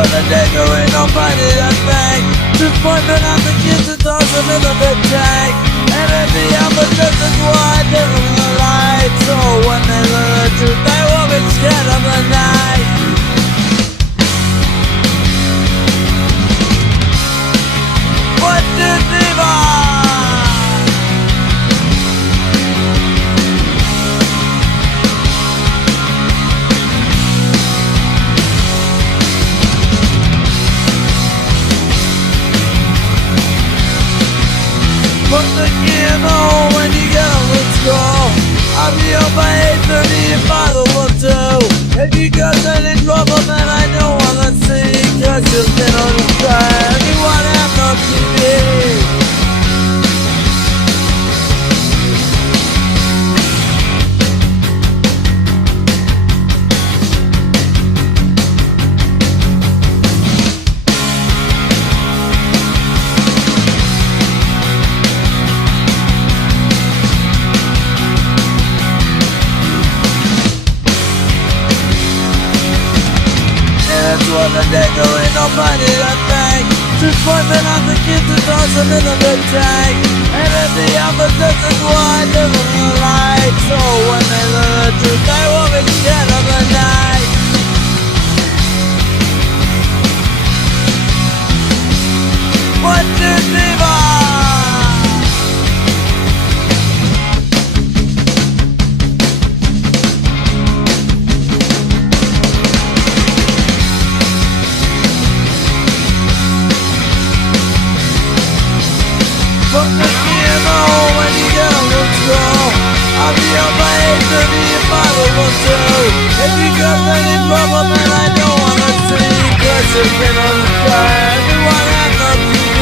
what the deco ain't nobody to thank. Just pointing out the kids and toss them in the big tank. And at the opposite is why they were in the light. So when they learn the truth, they won't be scared of the night. What did they buy? Put the candle when you get on the score. I'll be up by 8:30 if I will too. If you got any trouble, then I don't wanna see. Cause you've been on the side. Anyone have no TV? That's what the deco ain't nobody to thank. Just pointing out the kids and toss them in the big tank. And at the opposite is why they live in the light. So when they learn the truth, they won't be scared of the night. What did they buy? Put the candle when you get on the score. I'll be up by 8:30 if I will too. If you got any trouble, then I don't wanna see. Cause you've been on the side. Everyone has no TV.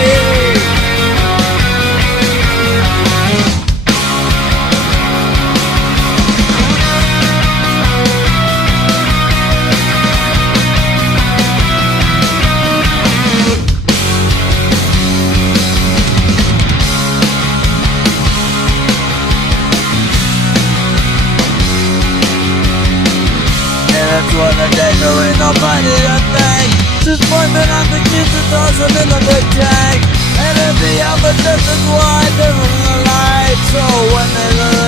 That's what the deco ain't nobody to thank. Just pointing out the kids and toss them in the big tank. And at the opposite is why they're in the light. So when they learn